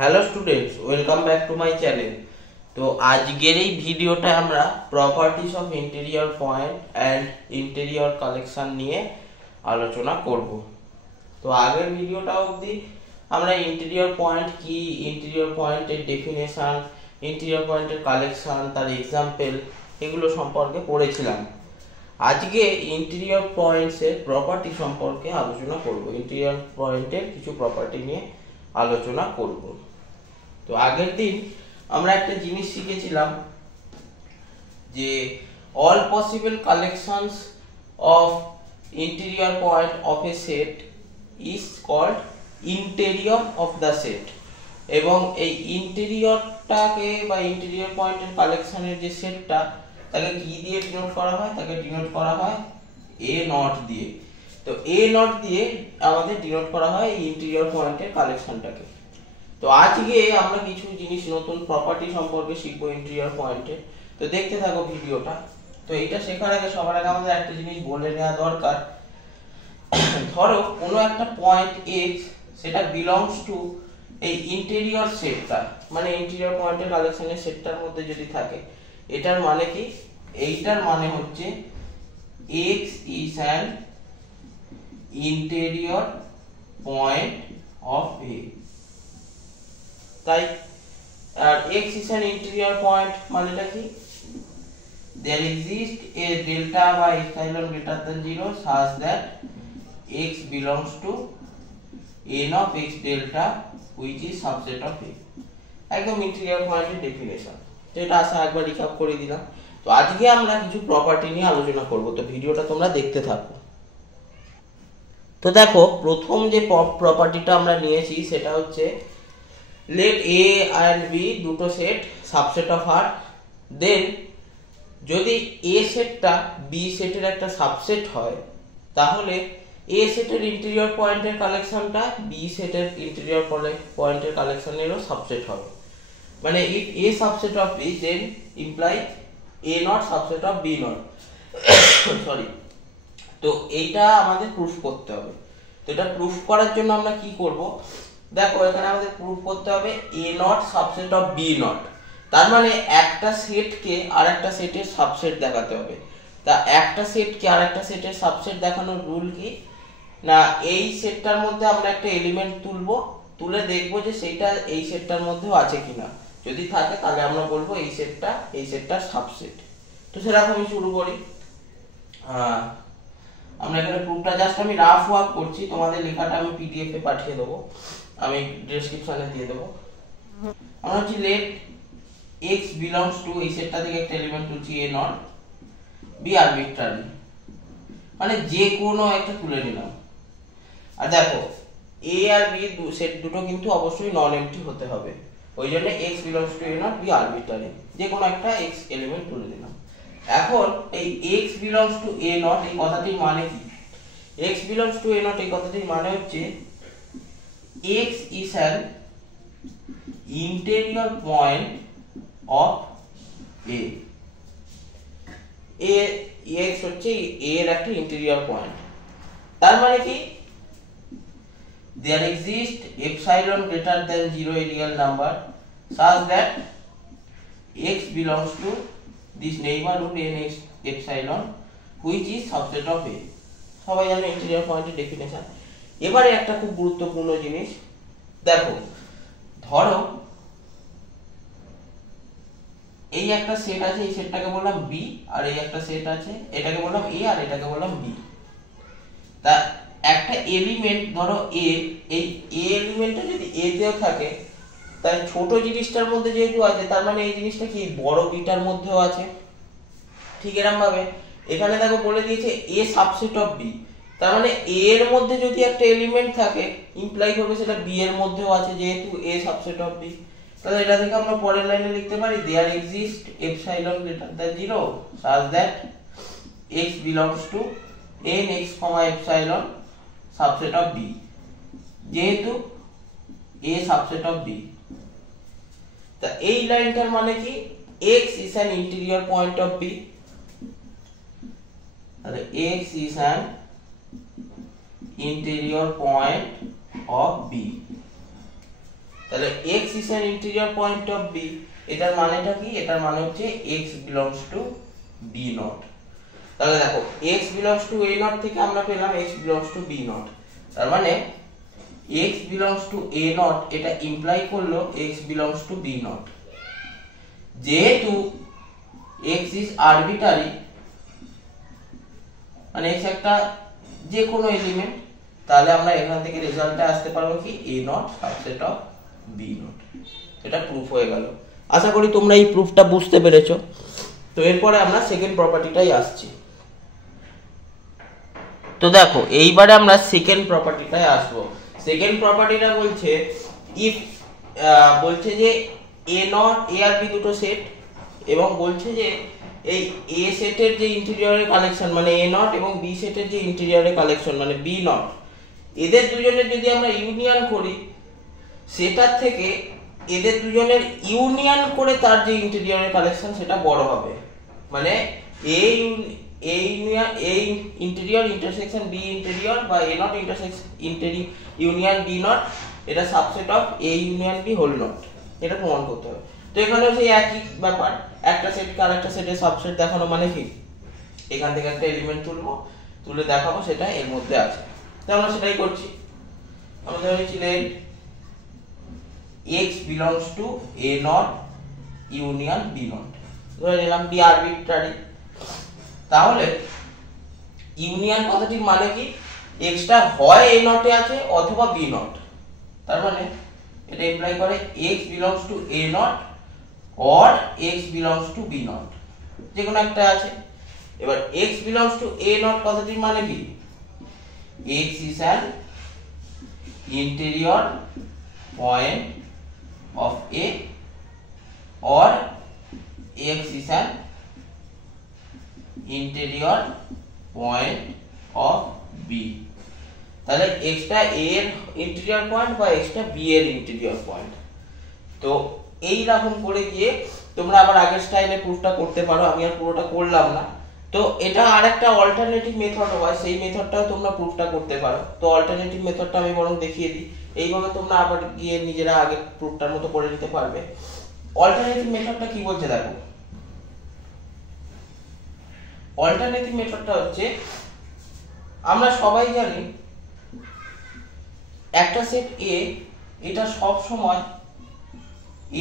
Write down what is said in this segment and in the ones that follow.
Hello students, welcome back to my channel. তো আজকের এই ভিডিওটা আমরা properties of interior point and interior collection নিয়ে আলোচনা করব। তো আগের ভিডিওটা অবধি আমরা ইন্টেরিয়র পয়েন্ট কি, ইন্টেরিয়র পয়েন্টের ডেফিনেশন, ইন্টেরিয়র পয়েন্টের কালেকশন, তার এক্সাম্পল এগুলো সম্পর্কে পড়েছিলাম। আজকে ইন্টেরিয়র পয়েন্টসের প্রপার্টি সম্পর্কে আলোচনা করব। ইন্টেরিয়র পয়েন্টের কিছু প্রপার্টি নিয়ে আলোচনা করব। তো আগের দিন আমরা একটা জিনিস শিখেছিলাম যে all possible collections of interior point of a set is called interior of the set. এবং এই ইন্টেরিয়রটাকে বা ইন্টেরিয়র পয়েন্টের কালেকশনের যে সেটটা, তাকে কি দিয়ে ডিনোট করা হয়? তাকে ডিনোট করা হয় এ নট দিয়ে। তো এ নট দিয়ে আমাদের ডিনোট করা হয় এই ইন্টেরিয়র পয়েন্টের কালেকশনটাকে। তো আজকে আমরা কিছু জিনিস, নতুন প্রপার্টি সম্পর্কে শিখবো ইন্টেরিয়র পয়েন্টে। তো দেখতে থাকো ভিডিওটা। তো এইটা শেখার আগে সবার আগে আমাদের একটা জিনিস বলে নেওয়া দরকার। ধরো কোনো একটা পয়েন্ট এক্স, সেটা বিলংস টু এই ইন্টেরিয়র সেটটা, মানে ইন্টেরিয়র পয়েন্টের কালেকশনের সেটটার মধ্যে যদি থাকে, এটার মানে কি? এইটার মানে হচ্ছে x is an interior point of A. তাই আর x is an interior point মানেটা কি? there exists a delta by epsilon greater than 0 such that x belongs to n of x delta which is subset of a। একদম interior পয়েন্টের definition. তো এটা আসা একবার রিক্যাপ করে দিলাম। তো আজকে আমরা কিছু প্রপার্টি নিয়ে আলোচনা করব। তো ভিডিওটা তোমরা দেখতে থাকো। তো দেখো, প্রথম যে প্রপার্টিটা আমরা নিয়েছি সেটা হচ্ছে let A and B দুটো সেট সাবসেট অফ R, দেন যদি A সেটটা B সেটের একটা সাবসেট হয়, তাহলে A সেটের ইন্টেরিয়র পয়েন্টের কালেকশনটা B সেটের ইন্টেরিয়র পয়েন্টের কালেকশনেরও সাবসেট হবে। মানে if A subset of B then imply A not subset of B not। Sorry. তো এইটা আমাদের প্রুফ করতে হবে। তো এটা প্রুফ করার জন্য আমরা কি করব? দেখো, এখানে আমাদের প্রুফ করতে হবে A not subset of B not. তার মানে একটা সেটকে আর একটা সেটের সাবসেট দেখাতে হবে। তা একটা সেটকে আর একটা সেটের সাবসেট দেখানোর রুল কি না, এই সেটটার মধ্যে আমরা একটা এলিমেন্ট তুলে দেখবো যে সেটা এই সেটটার মধ্যেও আছে কিনা। যদি থাকে তাহলে আমরা বলবো এই সেটটার সাবসেট। তো সেরকমই শুরু করি। আমরা এখানে প্রুফটা জাস্ট আমি রাফ ওয়ার্ক করছি, তোমাদের লেখাটা আমি পিডিএফ এ পাঠিয়ে দেবো, আমি ডেসক্রিপশনে দিয়ে দেবো। আমরা হচ্ছে লেট x বিলংস টু, এই সেটটা থেকে একটা এলিমেন্ট তুলছি a নট, b আরবিট্রারি, মানে যে কোনো একটা তুলে নিলাম। আর দেখো, a আর b সেট দুটো কিন্তু অবশ্যই নন এমপ্টি হতে হবে। ওই জন্য x belongs to a not, b arbitrary, যে কোনো একটা x এলিমেন্ট তুলে নিলাম। এখন এই x belongs to a not এই কথাটির মানে কি? x belongs to a not এই কথাটির মানে হচ্ছে x is an interior point of A। x হচ্ছে A এর একটা ইন্টেরিয়র পয়েন্ট। তার মানে কি? there exists epsilon greater than 0 a real number such that x belongs to this neighborhood n x epsilon which is subset of A। সবাই জানো interior পয়েন্টের definition. এবারে একটা খুব গুরুত্বপূর্ণ জিনিস দেখো, ধরো এই একটা সেট আছে, এই সেটটাকে বললাম বি, আর এই একটা সেট আছে, এটাকে বললাম এ আর এটাকে বললাম বি। তা একটা এলিমেন্ট ধরো এ, এই এ এলিমেন্টটা যদি এ তেও থাকে, তাই ছোট জিনিসটার মধ্যে যেহেতু আছে, তার মানে এই জিনিসটা কি বড় বিটার মধ্যেও আছে। ঠিক এরকম ভাবে এখানে দেখো বলে দিয়েছে এ সাবসেট অফ বি, তার মানে এ এর মধ্যে যদি একটা এলিমেন্ট থাকে ইমপ্লাই হবে সেটা বি এর মধ্যেও আছে, যেহেতু এ সাবসেট অফ বি। তাহলে এটা থেকে আমরা পরের লাইনে লিখতে পারি there exists epsilon greater than 0 such that x belongs to n x, epsilon subset of b, যেহেতু a subset of b। তা এই লাইনটার মানে কি? x is an interior point of b, তাহলে x is an interior point of b। তাহলে x is an interior point of B, এটার মানেটা কি? এটার মানে হচ্ছে x belongs to B naught। তাহলে দেখো x belongs to A naught থেকে আমরা পেলাম x belongs to B naught, তার মানে x belongs to A naught এটা ইমপ্লাই করলো x belongs to B naught। যেহেতু x is arbitrary, মানে x একটা যে কোনো এলিমেন্ট, তাহলে আমরা এখান থেকে রেজাল্টে আসতে পারবো কি A naught subset of B naught। এটা প্রুফ হয়ে গেল। আশা করি তোমরা এই প্রুফটা বুঝতে পেরেছো। তো এরপরে আমরা সেকেন্ড প্রপার্টিটাই আসছি। তো দেখো এইবারে আমরা সেকেন্ড প্রপার্টিটায় আসবো। সেকেন্ড প্রপার্টিটা বলছে ইফ বলছে যে A naught A আর B দুটো সেট, এবং বলছে যে এই A সেটের যে ইন্টেরিয়রের কালেকশন মানে A naught এবং B সেটের যে ইন্টেরিয়রের কালেকশন মানে B naught, এদের দুজনের যদি আমরা ইউনিয়ন করি, সেটার থেকে এদের দুজনের ইউনিয়ন করে তার যে ইন্টেরিয়রের কালেকশন সেটা বড় হবে। মানে A interior intersection B interior বা A naught union B naught, এটা subset of A union B whole naught, এটা প্রমাণ করতে হবে। তো এখানেও সেই একই ব্যাপার, একটা সেটকে আরেকটা সেটের সাবসেট দেখানো মানে কি এখান থেকে একটা এলিমেন্ট তুলে দেখাবো সেটা এর মধ্যে আছে। তো আমরা সেটাই করছি। আমাদের হচ্ছে x belongs to A naught union B naught, ধরে নিলাম B আরবিট্রারি। তাহলে ইউনিয়ন কথাটির মানে কি x টা হয় A naught এ আছে অথবা B naught, তার মানে এটা ইমপ্লাই করে x belongs to A naught or x belongs to B naught, যে কোনো একটা আছে। এবার x belongs to A naught কথাটির মানে কি x is an interior point of A or x is an interior point of B, তাহলে x টা A এর ইন্টেরিয়র পয়েন্ট বা x টা B এর ইন্টেরিয়র পয়েন্ট। তো এই রকম করে গিয়ে তোমরা আবার আগের স্টাইলে প্রুফটা করতে পারো, আমি আর পুরোটা করলাম না। তো এটা আরেকটা অল্টারনেটিভ মেথড হয়, সেই মেথডটাও তোমরা প্রুফটা করতে পারো। তো অল্টারনেটিভ মেথডটা আমি বরং দেখিয়ে দিই, এইভাবে তোমরা আবার গিয়ে নিজেরা আগে প্রুফটার মতো করে নিতে পারবে। অল্টারনেটিভ মেথডটা কি বলছে দেখো, অল্টারনেটিভ মেথডটা হচ্ছে আমরা সবাই জানি একটা সেট A এটা সব সময়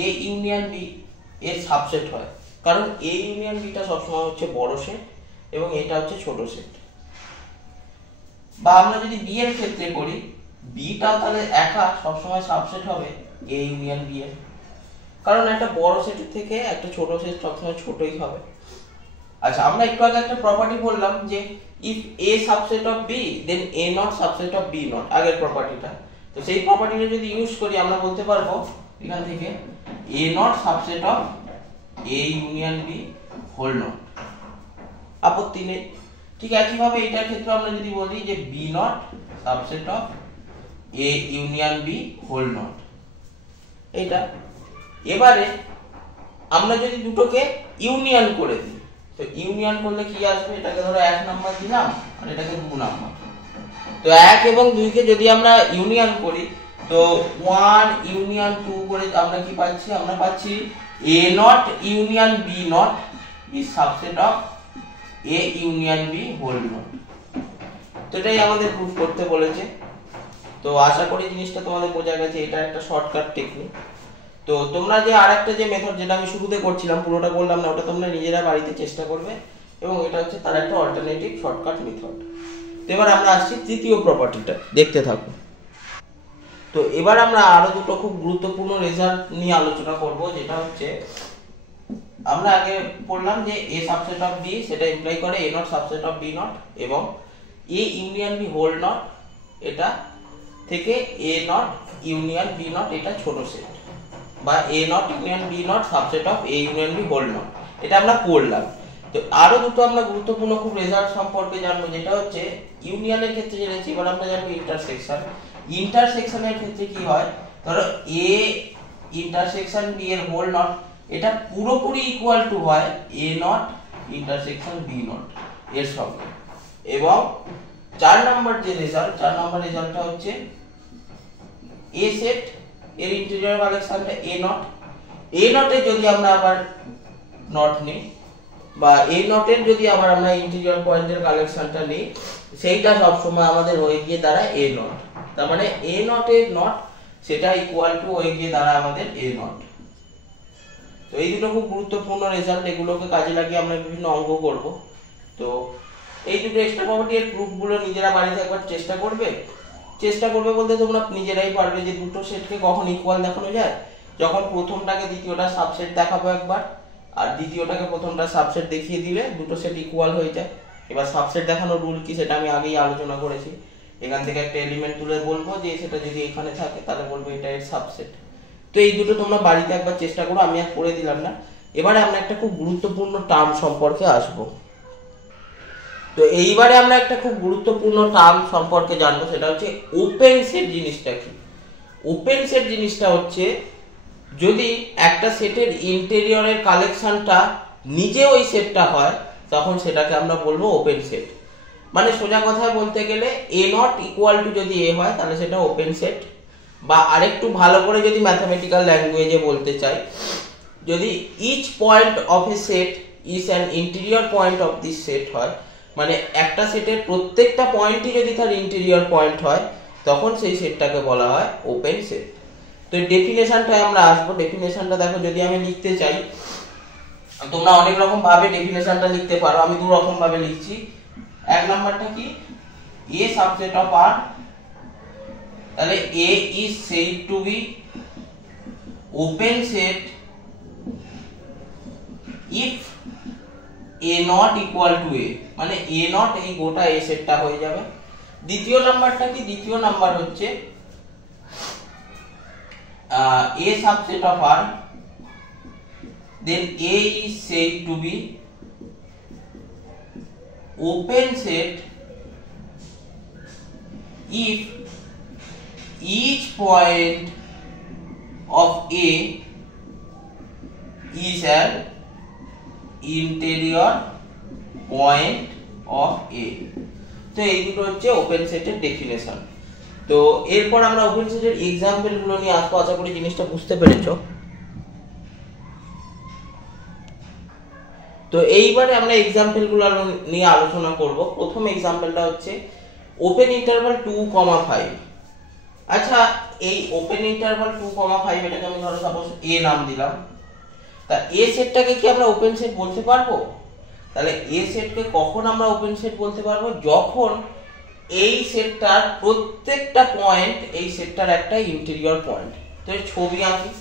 A ইউনিয়ন B এর সাবসেট হয়, কারণ A ইউনিয়ন B টা সব সময় হচ্ছে বড় সেট এবং এটা হচ্ছে ছোট সেট। বা আমরা যদি B এর ক্ষেত্রে করি, B টাও তাহলে একা সব সময় সাবসেট হবে A ইউনিয়ন B এর, কারণ একটা বড় সেটের থেকে একটা ছোট সেট সবসময় ছোটই হবে। আচ্ছা, আমরা একটু আগে একটা প্রপার্টি বললাম যে if A subset of B then A not subset of B not, আগের প্রপার্টিটা। তো সেই প্রপার্টিটা যদি ইউজ করি আমরা বলতে পারবো এখান থেকে A not subset of A union B whole naught, আপত্তি নেই। ঠিক একই ভাবে এটার ক্ষেত্রে আমরা যদি বলি যে B not subset of A union B whole naught, এটা। এবারে আমরা যদি দুটোকে ইউনিয়ন করে দিই, তো ইউনিয়ন করলে কি আসবে, এটাকে ধরো 1 নাম্বার দিলাম আর এটাকে 2 নাম্বার। তো 1 এবং 2 কে যদি আমরা ইউনিয়ন করি, তো 1 ইউনিয়ন 2 করে আমরা কি পাচ্ছি, আমরা পাচ্ছি A not union B not is subset of A union B whole naught. তো এটাই আমাদের প্রুফ করতে বলেছে। তো আশা করি জিনিসটা তোমাদের বোঝা গেছে, এটা একটা শর্টকাট টেকনিক। তো তোমরা যে আরেকটা যে মেথড যেটা আমি শুরুতে করছিলাম, পুরোটা বললাম না, ওটা তোমরা নিজেরা বাড়িতে চেষ্টা করবে, এবং এটা হচ্ছে তার একটা অল্টারনেটিভ শর্টকাট মেথড। তো এবার আমরা আসছি তৃতীয় প্রপার্টিটা, দেখতে থাকো। তো এবার আমরা আরো দুটো খুব গুরুত্বপূর্ণ রেজাল্ট নিয়ে আলোচনা করব, যেটা হচ্ছে আমরা আগে পড়লাম যে A সাবসেট অফ B সেটা ইমপ্লাই করে A naught subset of B naught, এবং A union B whole naught এটা থেকে A naught union B naught এটা ছোট সেট, বা A naught union B naught subset of A union B whole naught, এটা আমরা পড়লাম। তো আরো দুটো আমরা গুরুত্বপূর্ণ খুব রেজাল্ট সম্পর্কে জানবো, যেটা হচ্ছে ইউনিয়নের ক্ষেত্রে জেনেছি, এবার আমরা জানবো ইন্টারসেকশন। ইন্টারসেকশনের ক্ষেত্রে কি হয়, ধরো A ইন্টারসেকশন B এর হোল নট এটা পুরোপুরি ইকুয়াল টু হয় A not intersection B not এর সঙ্গে। এবং 4 নম্বর যে রেজাল্ট, 4 নম্বর রেজাল্টটা হচ্ছে A সেট এর ইন্টিরিয়র কালেকশনটা এ নট। এ নটের যদি আমরা আবার নট নিই বা এ নটের যদি আবার আমরা ইন্টিরিয়র পয়েন্টের কালেকশনটা নিই, সেইটা সবসময় আমাদের হয়ে গিয়ে দাঁড়ায় এ নট। তার মানে এ নটের নট সেটা ইকুয়াল টু হয়ে গিয়ে দাঁড়ায় আমাদের এ নট। তো এই দুটো খুব গুরুত্বপূর্ণ রেজাল্ট, এগুলোকে কাজে লাগিয়ে আমরা বিভিন্ন অঙ্ক করব। তো এই দুটো এক্সট্রা প্রপার্টি এর প্রুফগুলো নিজেরা বাড়িতে একবার চেষ্টা করবে বলতে তোমরা নিজেরাই পারবে যে দুটো সেটকে কখন ইকুয়াল দেখানো যায়, যখন প্রথমটাকে দ্বিতীয়টা সাবসেট দেখাবো একবার, আর দ্বিতীয়টাকে প্রথমটা সাবসেট দেখিয়ে দিলে দুটো সেট ইকুয়াল হয়ে যায়। এবার সাবসেট দেখানোর রুল কি সেটা আমি আগেই আলোচনা করেছি। এখান থেকে একটা এলিমেন্ট তুলে বলবো যে সেটা যদি এখানে থাকে তাহলে বলবো এটা এর সাবসেট। তো এই দুটো তোমরা বাড়িতে একবার চেষ্টা করো, আমি আর করে দিলাম না। এবারে আমরা একটা খুব গুরুত্বপূর্ণ টার্ম সম্পর্কে আসবো। তো এইবারে আমরা একটা খুব গুরুত্বপূর্ণ টার্ম সম্পর্কে জানবো, সেটা হচ্ছে ওপেন সেট জিনিসটা কি। ওপেন সেট জিনিসটা হচ্ছে যদি একটা সেটের ইন্টেরিয়রের কালেকশনটা নিজে ওই সেটটা হয় তখন সেটাকে আমরা বলবো ওপেন সেট। মানে সোজা কথায় বলতে গেলে এ নট ইকুয়াল টু যদি এ হয় তাহলে সেটা ওপেন সেট, বা আরেকটু ভালো করে যদি ম্যাথমেটিক্যাল ল্যাঙ্গুয়েজে বলতে চাই, যদি each point of a set is an interior point of this set হয়, মানে একটা সেটের প্রত্যেকটা পয়েন্টই যদি তার ইন্টেরিয়র পয়েন্ট হয় তখন সেই সেটটাকে বলা হয় ওপেন সেট। তো ডেফিনেশনটায় আমরা আসবো। ডেফিনেশনটা দেখো, যদি আমি লিখতে চাই, তোমরা অনেক রকম ভাবে ডেফিনেশনটা লিখতে পারো, আমি দু রকম ভাবে লিখছি। এক নাম্বারটা কি, এ সাবসেট অফ আর, তাহলে A is said to be open set if A not equal to A, মানে এ নট এই গোটা এ সেটটা হয়ে যাবে। দ্বিতীয় নাম্বারটা কি, দ্বিতীয় নাম্বার হচ্ছে a subset of R, then A is said to be open set if each point of A is an interior point of A। তো এই দুটো হচ্ছে ওপেন সেটের ডেফিনেশন। তো এরপর আমরা ওপেন সেটের এক্সাম্পল গুলো নিয়ে আসবো, আশা করি জিনিসটা বুঝতে পেরেছো। তো এইবারে আমরা এক্সাম্পল গুলো নিয়ে আলোচনা করব। প্রথম এক্সাম্পলটা হচ্ছে ওপেন ইন্টারভাল 2,5। আচ্ছা, এই ওপেন ইন্টারভাল 2,5 এটাকে আমি ধরো সাপোজ এ নাম দিলাম। তা এ সেটটাকে কি আমরা ওপেন সেট বলতে পারবো? তাহলে এ সেটকে কখন আমরা ওপেন সেট বলতে পারবো? যখন এই সেটটার প্রত্যেকটা পয়েন্ট এই সেটটার একটা ইন্টেরিয়র পয়েন্ট। তো ছবি আঁকি,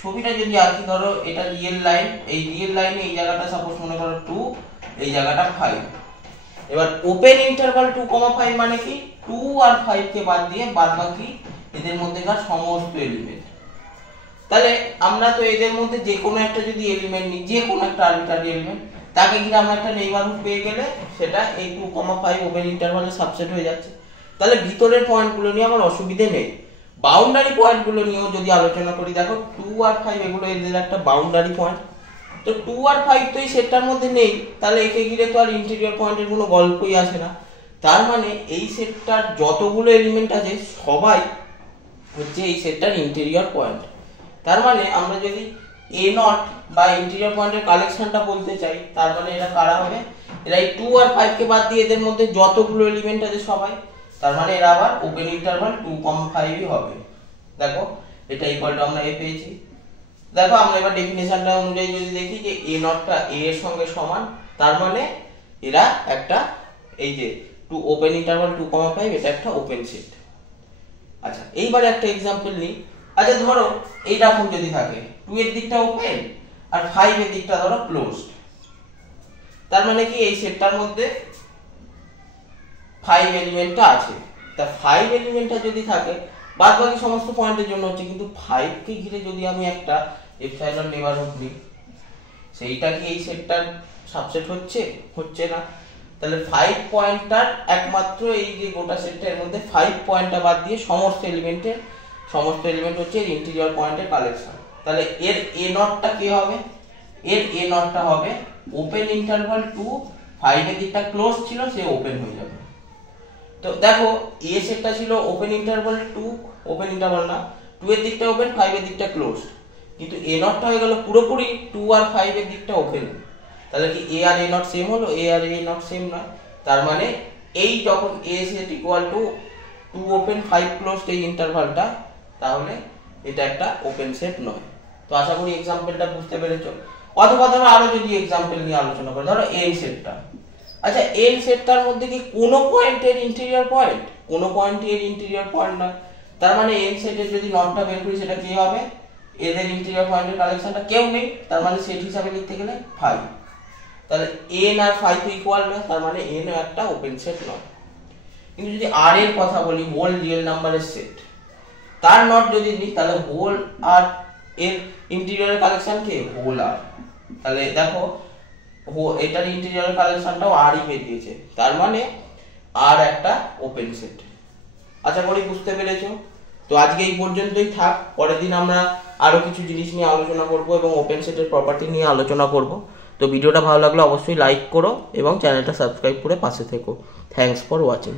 ছবিটা যদি আঁকি, ধরো এটা রিয়েল লাইন, এই রিয়েল লাইনে এই জায়গাটা সাপোজ মনে করো 2, এই জায়গাটা 5। এবার ওপেন ইন্টারভাল 2,5 মানে কি, 2 আর 5 কে বাদ দিয়ে বাদবাকি এদের মধ্যেকার সমস্ত এলিমেন্ট। তাহলে আমরা তো এদের মধ্যে যে কোনো একটা যদি এলিমেন্ট নিই, যে কোনো একটা আরবিট্রারি এলিমেন্ট, তাকে ঘিরে আমরা একটা নেইবারহুড পেয়ে গেলে সেটা এই 2,5 ওপেন ইন্টারভালে সাবসেট হয়ে যাচ্ছে। তাহলে ভিতরের পয়েন্টগুলো নিয়ে আমার অসুবিধে নেই। বাউন্ডারি পয়েন্টগুলো নিয়েও যদি আলোচনা করি, দেখো 2 আর 5 এগুলো এদের একটা বাউন্ডারি পয়েন্ট। তো 2 আর 5 তো এই সেটটার মধ্যে নেই, তাহলে একে ঘিরে তো আর ইন্টেরিয়র পয়েন্টের কোনো গল্পই আসে না। তার মানে এই সেটটার যতগুলো এলিমেন্ট আছে সবাই হচ্ছে এই সেটটার ইন্টেরিয়র পয়েন্ট। তার মানে আমরা যদি এ নট বা ইন্টেরিয়র পয়েন্টের কালেকশনটা বলতে চাই, তার মানে এরা কারা হবে? এরা এই 2 আর 5 কে বাদ দিয়ে এদের মধ্যে যতগুলো এলিমেন্ট আছে সবাই, তার মানে এরা আবার ওপেন ইন্টারভাল 2,5ই হবে। দেখো এটা ইকুয়াল টু আমরা এ পেয়েছি। দেখো আমরা এবার ডেফিনেশনটা অনুযায়ী যদি দেখি যে এ নটটা এ এর সঙ্গে সমান, তার মানে এরা একটা এই যে ওপেন ইন্টারভাল 2,5 এটা একটা ওপেন সেট। আচ্ছা, এইবারে একটা एग्जांपल নিই। আচ্ছা ধরো এইরকম যদি থাকে, 2 এর দিকটা ওপেন আর 5 এর দিকটা ধরো ক্লোজড, তার মানে কি এই সেটটার মধ্যে 5 এলিমেন্টটা আছে। তা 5 এলিমেন্টটা যদি থাকে, বাদবাকি সমস্ত পয়েন্টের জন্য হচ্ছে, কিন্তু 5 কে ঘিরে যদি আমি একটা এপসাইলন নেইবারহুড নিই, সেইটা কি এই সেটটার সাবসেট হচ্ছে না। তাহলে 5 পয়েন্টটার একমাত্র এই যে গোটা সেটটার মধ্যে 5 পয়েন্টটা বাদ দিয়ে সমস্ত এলিমেন্ট হচ্ছে এর ইন্টেরিয়র পয়েন্টের কালেকশন। তাহলে এর এ নটটা কি হবে? এর এ নটটা হবে ওপেন ইন্টারভাল 2, 5 এর দিকটা ক্লোজ ছিল, সে ওপেন হয়ে যাবে। তো দেখো এ সেটটা ছিল ওপেন ইন্টারভাল 2, ওপেন ইন্টারভাল না, 2 এর দিকটা ওপেন, 5 এর দিকটা ক্লোজ, কিন্তু a নটটা হয়ে গেল পুরোপুরি 2 আর 5 এর দিকটা ওপেন। তাহলে কি a আর a নট সেম হলো? a আর a নট সেম নয়। তার মানে এই যখন a set equal to 2 open 5 close এই ইন্টারভালটা, তাহলে এটা একটা ওপেন সেট নয়। তো আশা করি এক্সাম্পলটা বুঝতে পেরেছো। অথবা ধরো আরো যদি এক্সাম্পল নিয়ে আলোচনা করি, ধরো n সেটটা। আচ্ছা n সেটটার মধ্যে কি কোনো পয়েন্টের ইন্টেরিয়র পয়েন্ট? কোনো পয়েন্টের ইন্টেরিয়র পয়েন্ট না। তার মানে n সেটের যদি নটটা বের করি সেটা কি হবে? এদের ইন্টেরিয়র পয়েন্টের কালেকশনটা কেউ নেই, তার মানে সেট হিসাবে লিখতে গেলে 5। তাহলে n আর 5 তো ইকুয়াল না, তার মানে n একটা ওপেন সেট নয়। কিন্তু যদি r এর কথা বলি, হোল রিয়েল নাম্বারের সেট, তার নট যদি নিই তাহলে হোল আর এর ইন্টেরিয়রের কালেকশন কে? হোল আর। তাহলে দেখো এটার ইন্টেরিয়রের কালেকশনটাও আরই বেরিয়েছে, তার মানে আর একটা ওপেন সেট। আশা করি বুঝতে পেরেছো। তো আজকে এই পর্যন্তই থাক, পরের দিন আমরা আরো কিছু জিনিস নিয়ে আলোচনা করব এবং ওপেন সেটের প্রপার্টি নিয়ে আলোচনা করব। তো ভিডিওটা ভালো লাগলে অবশ্যই লাইক করো এবং চ্যানেলটা সাবস্ক্রাইব করে পাশে থেকো। Thanks for watching.